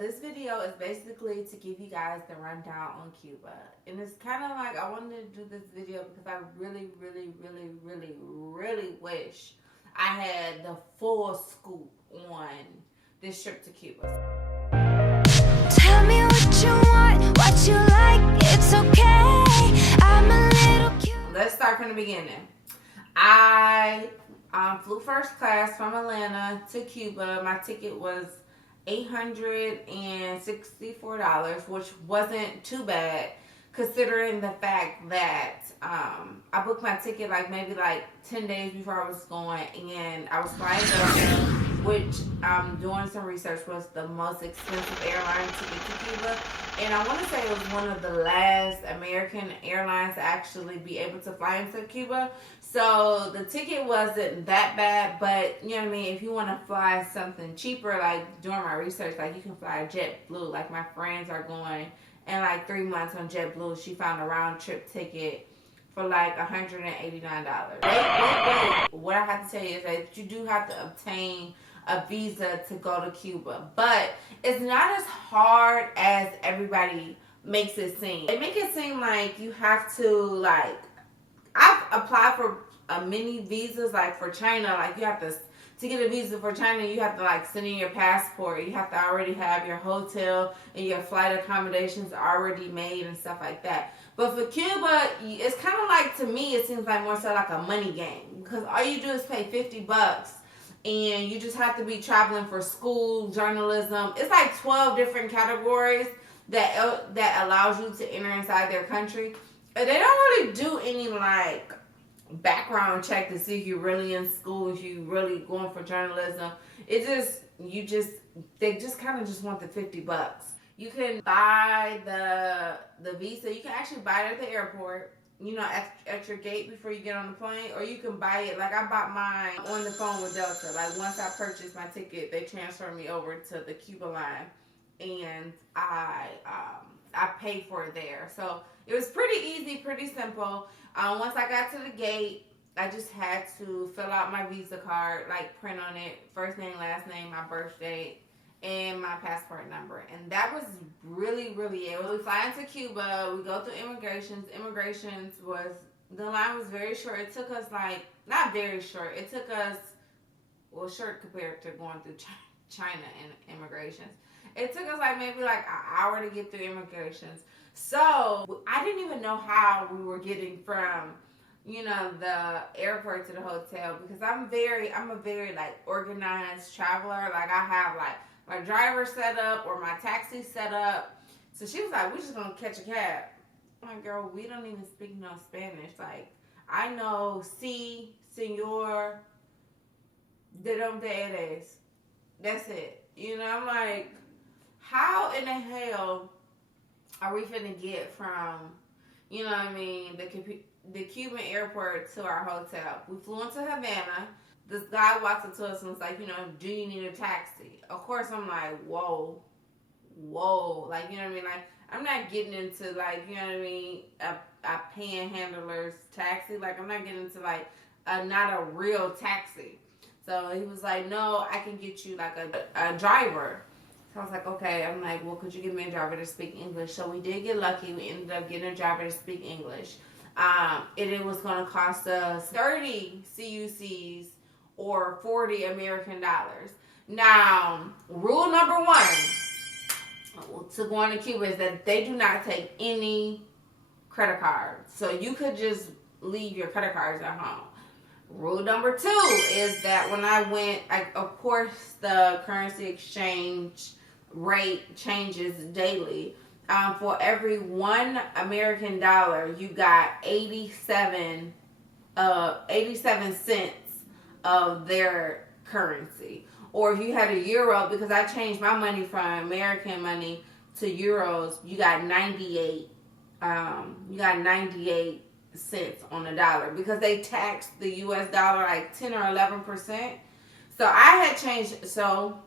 This video is basically to give you guys the rundown on Cuba. And it's kind of like I wanted to do this video because I really wish I had the full scoop on this trip to Cuba. Tell me what you want, what you like, it's okay. I'm a little cute. Let's start from the beginning. I flew first class from Atlanta to Cuba. My ticket was $864, which wasn't too bad considering the fact that I booked my ticket maybe 10 days before I was going, and I was flying Delta, which doing some research was the most expensive airline to get to Cuba. And I want to say it was one of the last American airlines to actually be able to fly into Cuba. So the ticket wasn't that bad, but you know what I mean? If you want to fly something cheaper, doing my research, you can fly JetBlue. My friends are going in 3 months on JetBlue. She found a round trip ticket for $189. Wait. What I have to tell you is that you do have to obtain a visa to go to Cuba, but it's not as hard as everybody makes it seem. They make it seem like you have to I've applied for many visas for China. You have to get a visa for China, you have to send in your passport. You have to already have your hotel and your flight accommodations already made and stuff like that. But for Cuba, it's kind of to me, it seems more so a money game, because all you do is pay $50 and you just have to be traveling for school, journalism. It's 12 different categories that allows you to enter inside their country. And they don't really do any background check to see if you're really in school, if you really going for journalism. They just kind of just want the $50. You can buy the visa. You can actually buy it at the airport, at your gate before you get on the plane, or you can buy it. I bought mine on the phone with Delta. Once I purchased my ticket, they transferred me over to the Cuba line, and I paid for it there. So it was pretty easy, pretty simple. Once I got to the gate, I just had to fill out my Visa card, print on it, first name, last name, my birth date, and my passport number. And that was really it. When we fly into Cuba, we go through immigrations. The line was very short. It took us not very short. It took us, short compared to going through China and immigrations. It took us maybe an hour to get through immigrations. So I didn't even know how we were getting from, the airport to the hotel, because I'm a very organized traveler. I have my driver set up or my taxi set up. So she was we're just gonna catch a cab. I'm like, girl, we don't even speak no Spanish. I know si, señor, de donde eres. That's it. I'm like, how in the hell are we finna get from, the Cuban airport to our hotel? We flew into Havana. This guy walks up to us and was like, do you need a taxi? Of course, I'm like, whoa. I'm not getting into, a panhandler's taxi. I'm not getting into, not a real taxi. So he was like, no, I can get you, a driver. So I was like, okay. I'm like, well, could you give me a driver to speak English? So we did get lucky. We ended up getting a driver to speak English. It was going to cost us 30 CUCs or 40 American dollars. Now, rule number 1 to going to Cuba is that they do not take any credit cards. So you could just leave your credit cards at home. Rule number 2 is that when I went, of course, the currency exchange rate changes daily. For every $1 American dollar, you got 87 cents of their currency. Or if you had a euro, because I changed my money from American money to euros, you got 98 you got 98 cents on the dollar because they taxed the US dollar like 10 or 11%. So I had changed. So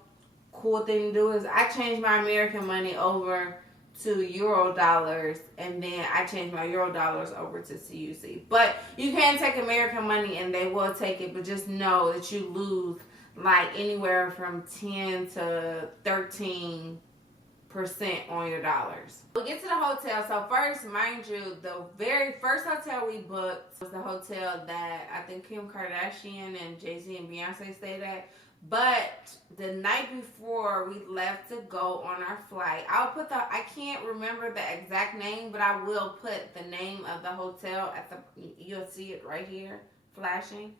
cool thing to do is I changed my American money over to euro dollars, and then I changed my euro dollars over to CUC. But you can take American money and they will take it, but just know that you lose like anywhere from 10 to 13% on your dollars. We get to the hotel. So first, mind you, the very first hotel we booked was the hotel that I think Kim Kardashian and Jay-Z and Beyonce stayed at. But the night before we left to go on our flight, I can't remember the exact name, but I will put the name of the hotel you'll see it right here flashing.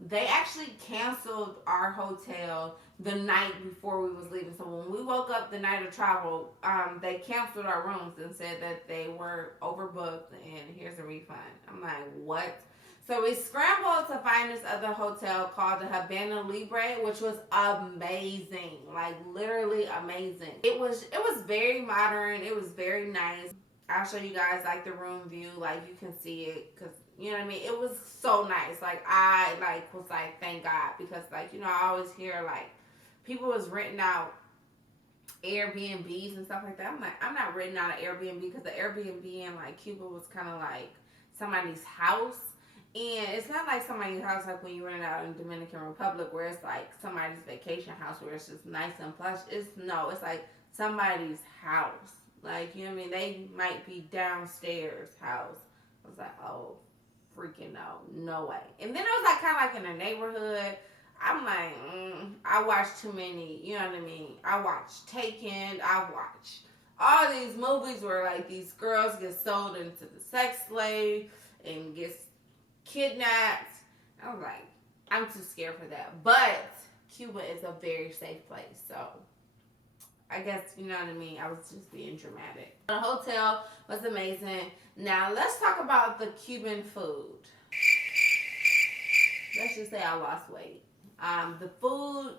They actually canceled our hotel the night before we was leaving. So when we woke up the night of travel, they canceled our rooms and said that they were overbooked and here's a refund. I'm like, what? So we scrambled to find this other hotel called the Habana Libre, which was amazing, like literally amazing. It was very modern. It was very nice. I'll show you guys like the room view, like you can see it, cause you know what I mean. It was so nice. Like I was like thank God, because like I always hear like people was renting out Airbnbs and stuff like that. I'm like, I'm not renting out an Airbnb because the Airbnb in like Cuba was kind of like somebody's house. And it's not like somebody's house like when you rent it out in Dominican Republic where it's like somebody's vacation house where it's just nice and plush. It's like somebody's house. Like, you know what I mean? They might be downstairs house. I was like, oh, freaking no way. And then it was like kind of like in a neighborhood. I'm like, I watched too many, you know what I mean? I watched Taken. I watched all these movies where like these girls get sold into the sex slave and gets kidnapped. I was like, I'm too scared for that. But Cuba is a very safe place, so I guess, you know what I mean, I was just being dramatic. The hotel was amazing. Now let's talk about the Cuban food. Let's just say I lost weight. The food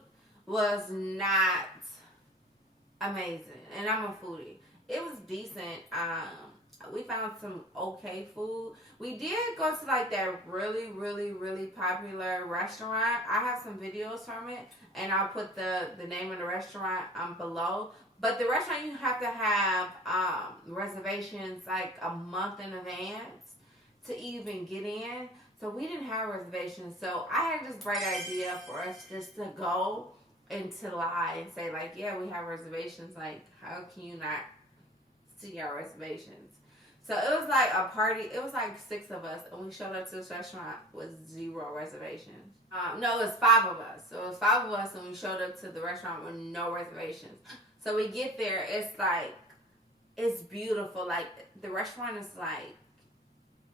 was not amazing, and I'm a foodie. It was decent. We found some okay food. We did go to like that really, really, really popular restaurant. I have some videos from it, and I'll put the name of the restaurant below. But the restaurant, you have to have reservations like a month in advance to even get in. So we didn't have reservations. So I had this bright idea for us just to go and to lie and say like, yeah, we have reservations. Like, how can you not see our reservations? So it was like a party. It was like 6 of us, and we showed up to this restaurant with 0 reservations. No, it was 5 of us. So it was 5 of us, and we showed up to the restaurant with no reservations. So we get there. It's like, it's beautiful. Like the restaurant is like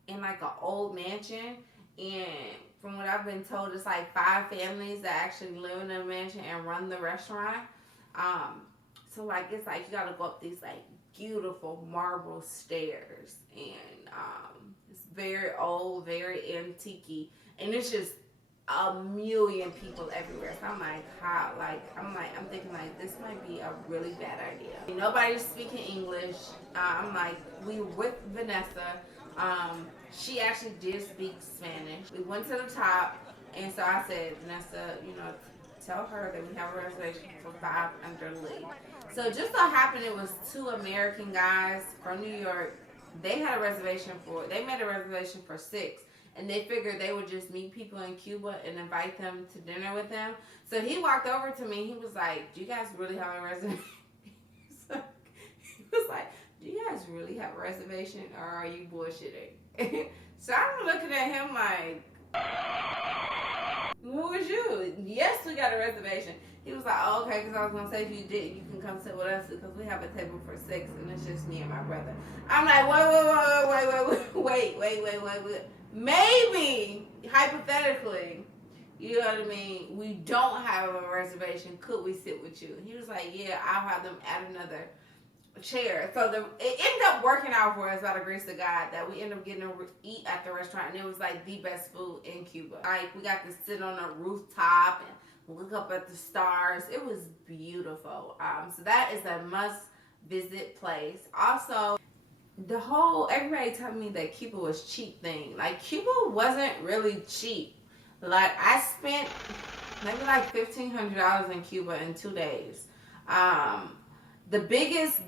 in like an old mansion, and from what I've been told, it's like 5 families that actually live in the mansion and run the restaurant. So like it's like you gotta go up these like beautiful marble stairs, and it's very old, very antique, and it's just a million people everywhere. So I'm like, how? Like I'm thinking like this might be a really bad idea. Nobody's speaking English. I'm like, we were with Vanessa. She actually did speak Spanish. We went to the top, and so I said, Vanessa, tell her that we have a reservation for 5 under Lee. So just so happened it was 2 American guys from New York. They made a reservation for 6, and they figured they would just meet people in Cuba and invite them to dinner with them. So he walked over to me. He was like, do you guys really have a reservation? He was like, do you guys really have a reservation, or are you bullshitting? So I'm looking at him like, what was you? Yes, we got a reservation. He was like, oh, okay, because I was going to say if you did, you can come sit with us because we have a table for 6 and it's just me and my brother. I'm like, wait. Maybe, hypothetically, you know what I mean, we don't have a reservation. Could we sit with you? He was like, yeah, I'll have them add another chair. So it ended up working out for us by the grace of God that we ended up getting to eat at the restaurant, and it was like the best food in Cuba. Like we got to sit on a rooftop and look up at the stars. It was beautiful. So that is a must visit place. Also, everybody telling me that Cuba was cheap thing. Like, Cuba wasn't really cheap. Like, I spent maybe like $1,500 in Cuba in 2 days. Um, the biggest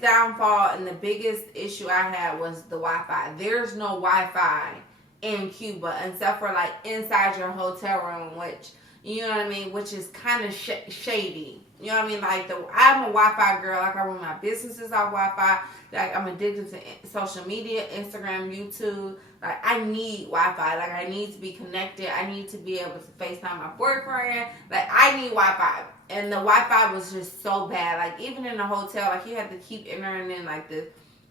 downfall and the biggest issue I had was the Wi-Fi. There's no Wi-Fi in Cuba except for like inside your hotel room, which, you know what I mean, which is kind of shady. You know what I mean? Like, I'm a Wi-Fi girl. Like, I run my businesses off Wi-Fi. Like, I'm addicted to social media, Instagram, YouTube. Like, I need Wi-Fi. Like, I need to be connected. I need to be able to FaceTime my boyfriend. Like, I need Wi-Fi. And the Wi-Fi was just so bad. Like, even in the hotel, like, you had to keep entering in, like, the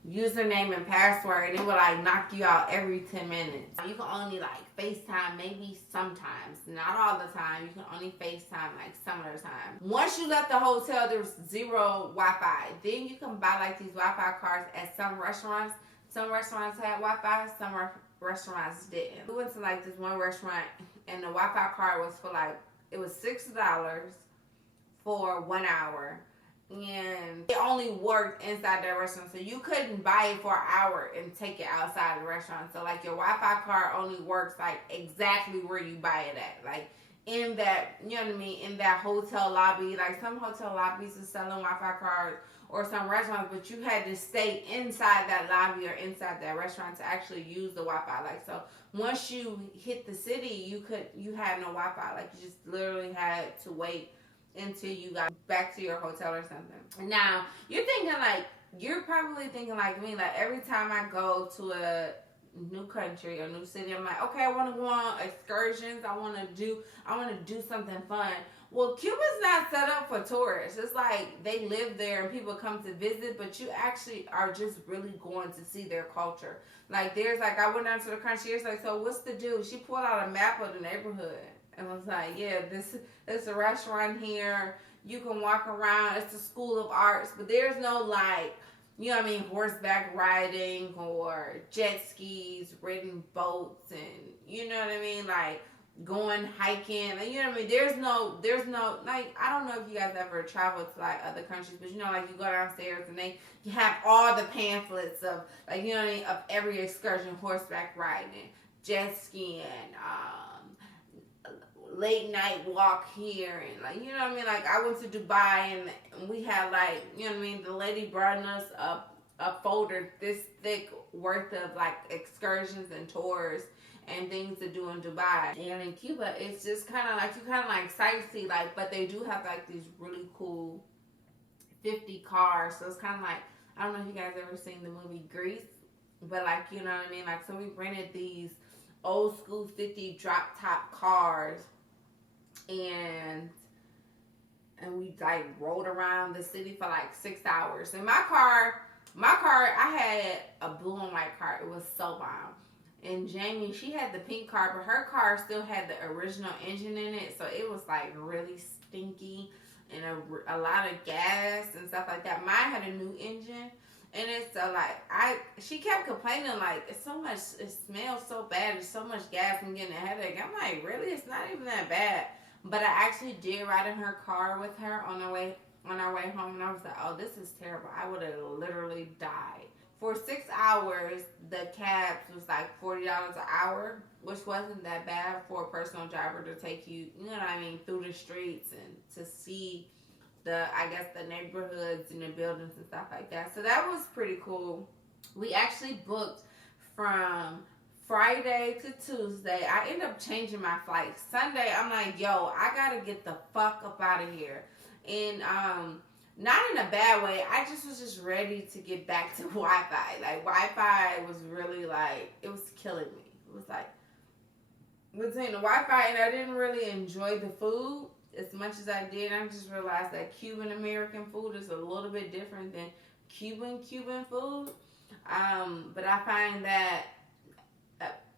username and password, and it would, like, knock you out every 10 minutes. You can only, like, FaceTime maybe sometimes. Not all the time. You can only FaceTime, like, some of the time. Once you left the hotel, there was zero Wi-Fi. Then you can buy, like, these Wi-Fi cards at some restaurants. Some restaurants had Wi-Fi, some restaurants didn't. We went to, like, this one restaurant, and the Wi-Fi card was for, like, it was $6 for 1 hour. And it only worked inside that restaurant, so you couldn't buy it for an hour and take it outside the restaurant. So, like, your Wi-Fi card only works, like, exactly where you buy it at. Like, in that, you know what I mean, in that hotel lobby. Like, some hotel lobbies are selling Wi-Fi cards, or some restaurants, but you had to stay inside that lobby or inside that restaurant to actually use the Wi-Fi. Like, so once you hit the city, you had no Wi-Fi. Like, you just literally had to wait until you got back to your hotel or something. Now, you're probably thinking like me, like, every time I go to a new country or new city, I'm like, okay, I want to go on excursions. I want to do something fun. Well, Cuba's not set up for tourists. It's like they live there and people come to visit, but you actually are just really going to see their culture. Like, I went down to the concierge, like, so what's the deal? She pulled out a map of the neighborhood and was like, yeah, this is a restaurant here. You can walk around. It's a school of arts, but there's no, like, you know what I mean, horseback riding or jet skis, ridden boats, and you know what I mean, like, going hiking, and you know what I mean. There's no, like, I don't know if you guys ever traveled to, like, other countries, but you know, like, you go downstairs and you have all the pamphlets of, like, you know what I mean, of every excursion: horseback riding, jet skiing, late night walk here, and, like, you know what I mean, like, I went to Dubai and we had, like, you know what I mean, the lady brought us a folder this thick worth of, like, excursions and tours and things to do in Dubai. And in Cuba, it's just kind of like, you kind of like sightsee, like, but they do have, like, these really cool 50 cars, so it's kind of like, I don't know if you guys ever seen the movie Grease, but, like, you know what I mean, like, so we rented these old school 50 drop top cars, and we, like, rode around the city for like 6 hours. And my car, I had a blue and white car. It was so bomb. And Jamie, she had the pink car, but her car still had the original engine in it, so it was, like, really stinky and a lot of gas and stuff like that. Mine had a new engine. And it's like, she kept complaining, like, it smells so bad. There's so much gas, I'm getting a headache. I'm like, really? It's not even that bad. But I actually did ride in her car with her on our way home, and I was like, oh, this is terrible. I would have literally died. For 6 hours, the cabs was like $40 an hour, which wasn't that bad for a personal driver to take you, you know what I mean, through the streets and to see the neighborhoods and the buildings and stuff like that. So that was pretty cool. We actually booked from Friday to Tuesday. I ended up changing my flight. Sunday, I'm like, yo, I gotta get the fuck up out of here. And not in a bad way. I was just ready to get back to Wi-Fi. Like, Wi-Fi was really, like, it was killing me. It was like, between the Wi-Fi and I didn't really enjoy the food as much as I did. I just realized that Cuban American food is a little bit different than Cuban food. But I find that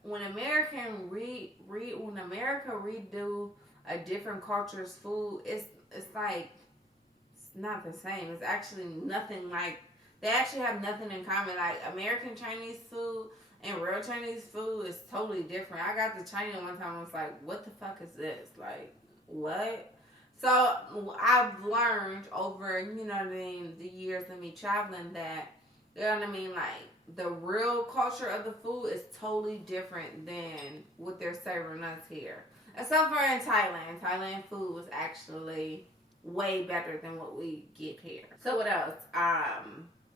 when America redo a different culture's food, it's like, it's not the same. It's actually nothing like, they actually have nothing in common. Like, American Chinese food and real Chinese food is totally different. I got the Chinese one time, I was like, what the fuck is this? Like, what? So I've learned over, you know what I mean, the years of me traveling that, you know what I mean, like, the real culture of the food is totally different than what they're serving us here. Except for in Thailand. Thailand food was actually way better than what we get here. So what else?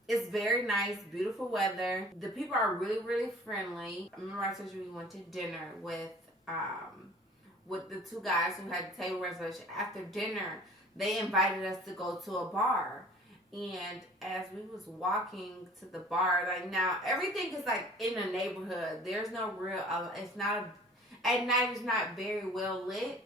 It's very nice, beautiful weather. The people are really, really friendly. I remember I told you we went to dinner with the two guys who had the table reservation. After dinner, they invited us to go to a bar. And as we was walking to the bar, like now everything is like in a neighborhood. There's no real. It's not at night. It's not very well lit.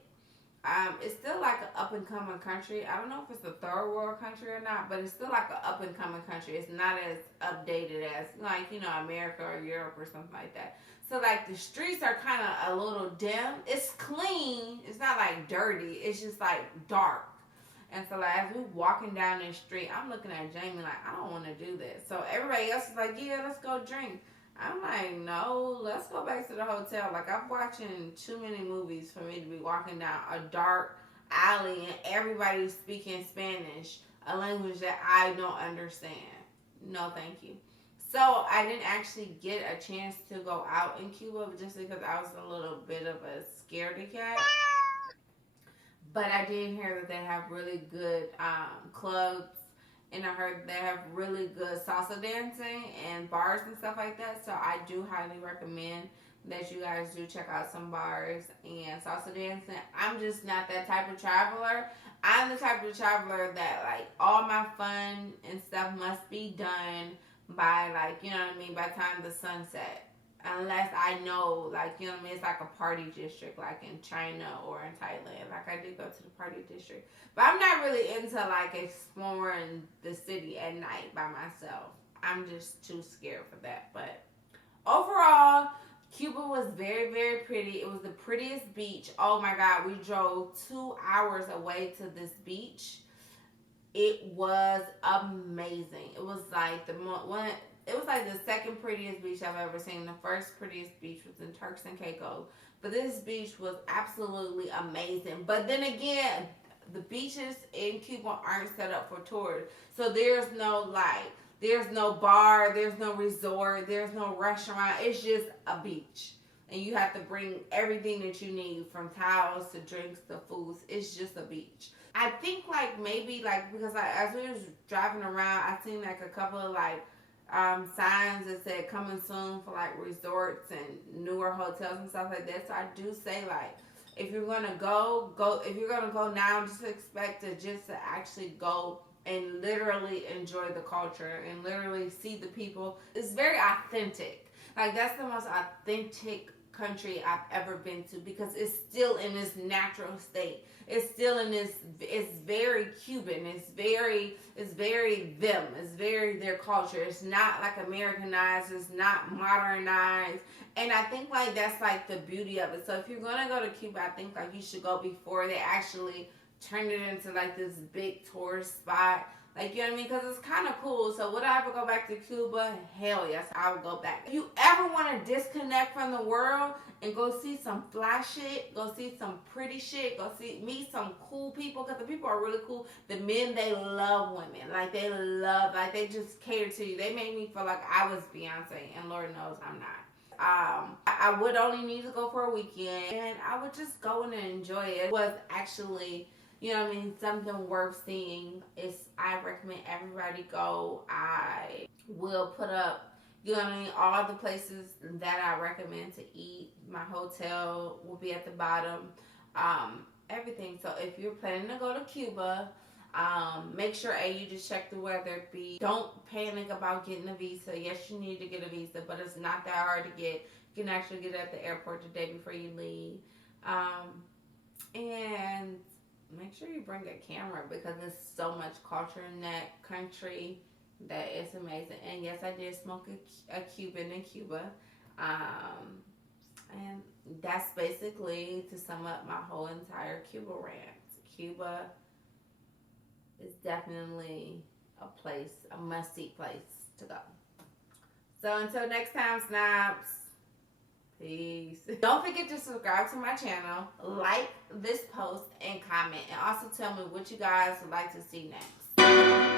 It's still like an up and coming country. I don't know if it's a third world country or not, but it's still like an up and coming country. It's not as updated as like America or Europe or something like that. So like the streets are kind of a little dim. It's clean. It's not like dirty. It's just like dark. And so like as we walking down the street, I'm looking at Jamie like, I don't want to do this. So everybody else is like, yeah, let's go drink. I'm like, no, let's go back to the hotel. Like I'm watching too many movies for me to be walking down a dark alley and everybody's speaking Spanish, a language that I don't understand. No, thank you. So I didn't actually get a chance to go out in Cuba just because I was a little bit of a scaredy cat. But I did hear that they have really good clubs, and I heard they have really good salsa dancing and bars and stuff like that. So I do highly recommend that you guys do check out some bars and salsa dancing. I'm just not that type of traveler. I'm the type of traveler that like all my fun and stuff must be done by like, by the time the sun sets. Unless I know, like, it's like a party district, like in China or in Thailand. Like, I did go to the party district. But I'm not really into, like, exploring the city at night by myself. I'm just too scared for that. But overall, Cuba was very, very pretty. It was the prettiest beach. Oh, my God. We drove 2 hours away to this beach. It was amazing. It was like It was like the second prettiest beach I've ever seen. The first prettiest beach was in Turks and Caicos. But this beach was absolutely amazing. But then again, the beaches in Cuba aren't set up for tourists. So there's no bar, there's no resort, there's no restaurant. It's just a beach. And you have to bring everything that you need, from towels to drinks to foods. It's just a beach. I think because as we was driving around, I seen like a couple of signs that said coming soon for like resorts and newer hotels and stuff like that. So I do say if you're gonna go. If you're gonna go now, just expect to actually go and literally enjoy the culture and literally see the people. It's very authentic. Like that's the most authentic country I've ever been to, because it's still in this natural state. It's still in this. It's very Cuban. It's very them. It's very their culture. It's not like Americanized. It's not modernized. And I think that's the beauty of it. So if you're gonna go to Cuba, I think you should go before they actually turn it into this big tourist spot. You know what I mean? Because it's kind of cool. So would I ever go back to Cuba? Hell yes, I would go back. If you ever want to disconnect from the world and go see some fly shit, go see some pretty shit, meet some cool people, because the people are really cool. The men, they love women. They just cater to you. They made me feel like I was Beyonce, and Lord knows I'm not. I would only need to go for a weekend, and I would just go and enjoy it. It was actually, something worth seeing. I recommend everybody go. I will put up, all the places that I recommend to eat. My hotel will be at the bottom. Everything. So if you're planning to go to Cuba, make sure you just check the weather. Don't panic about getting a visa. Yes, you need to get a visa, but it's not that hard to get. You can actually get it at the airport the day before you leave. And make sure you bring a camera, because there's so much culture in that country that it's amazing. And yes, I did smoke a Cuban in Cuba. And that's basically, to sum up my whole entire Cuba rant. Cuba is definitely a must-see place to go. So until next time, Snaps. Peace. Don't forget to subscribe to my channel, like this post, and comment. And also tell me what you guys would like to see next.